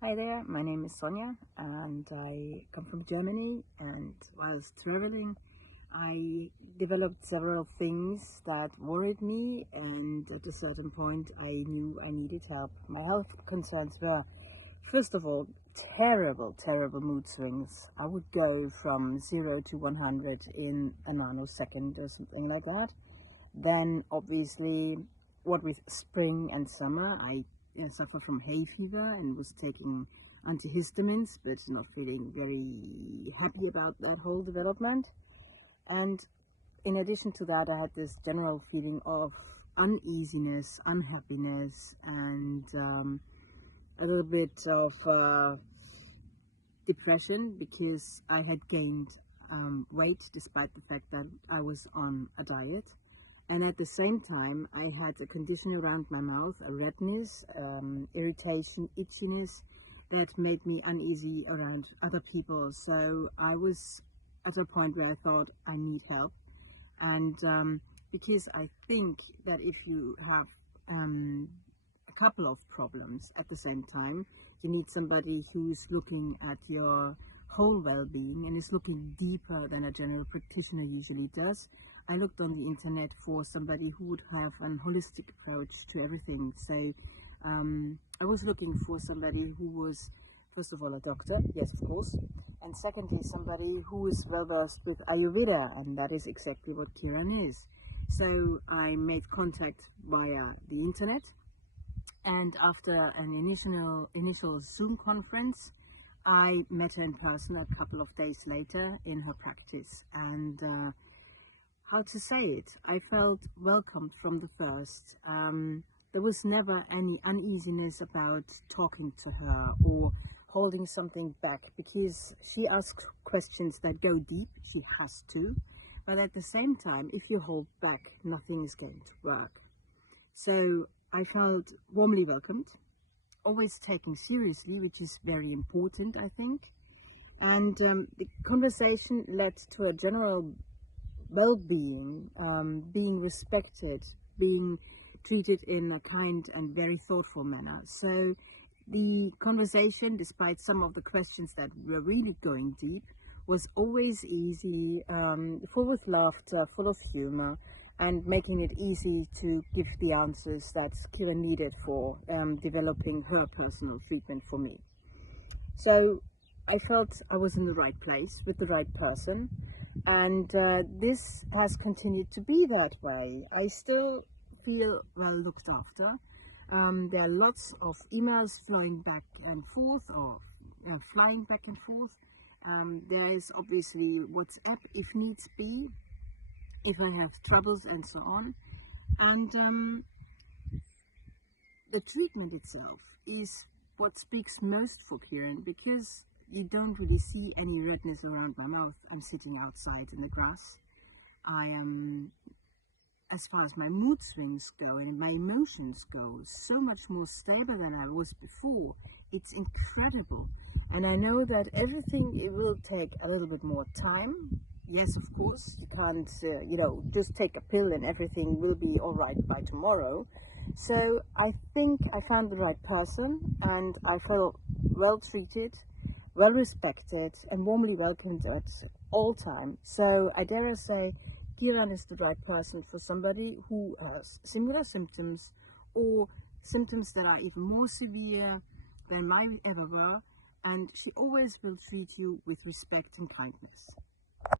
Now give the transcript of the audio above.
Hi there, my name is Sonja and I come from Germany, and whilst traveling I developed several things that worried me, and at a certain point I knew I needed help. My health concerns were, first of all, terrible mood swings. I would go from 0 to 100 in a nanosecond or something like that. Then obviously, what with spring and summer, I suffer from hay fever and was taking antihistamines, but not feeling very happy about that whole development. And in addition to that, I had this general feeling of uneasiness, unhappiness, and a little bit of depression, because I had gained weight despite the fact that I was on a diet. And at the same time, I had a condition around my mouth, a redness, irritation, itchiness, that made me uneasy around other people. So I was at a point where I thought I need help. And because I think that if you have a couple of problems at the same time, you need somebody who's looking at your whole well-being and is looking deeper than a general practitioner usually does. I looked on the internet for somebody who would have an holistic approach to everything. So I was looking for somebody who was, first of all, a doctor, yes, of course, and secondly, somebody who is well versed with Ayurveda, and that is exactly what Kiran is. So I made contact via the internet, and after an initial Zoom conference, I met her in person a couple of days later in her practice. And how to say it, I felt welcomed from the first. There was never any uneasiness about talking to her or holding something back, because she asks questions that go deep. She has to. But at the same time, if you hold back, nothing is going to work. So I felt warmly welcomed, always taken seriously, which is very important, I think. And the conversation led to a general well-being, being respected, being treated in a kind and very thoughtful manner. So the conversation, despite some of the questions that were really going deep, was always easy, full of laughter, full of humor, and making it easy to give the answers that Kira needed for developing her personal treatment for me. So I felt I was in the right place with the right person, and this has continued to be that way. I still feel well looked after. There are lots of emails flowing back and forth, or flying back and forth. There is obviously WhatsApp if needs be, if I have troubles and so on. And the treatment itself is what speaks most for Kieran, because you don't really see any redness around my mouth. I'm sitting outside in the grass. I am, as far as my mood swings go and my emotions go, so much more stable than I was before. It's incredible. And I know that everything, it will take a little bit more time. Yes, of course, you can't, just take a pill and everything will be all right by tomorrow. So I think I found the right person, and I felt well treated, well respected, and warmly welcomed at all times. So I dare say Kiran is the right person for somebody who has similar symptoms, or symptoms that are even more severe than mine ever were, and she always will treat you with respect and kindness.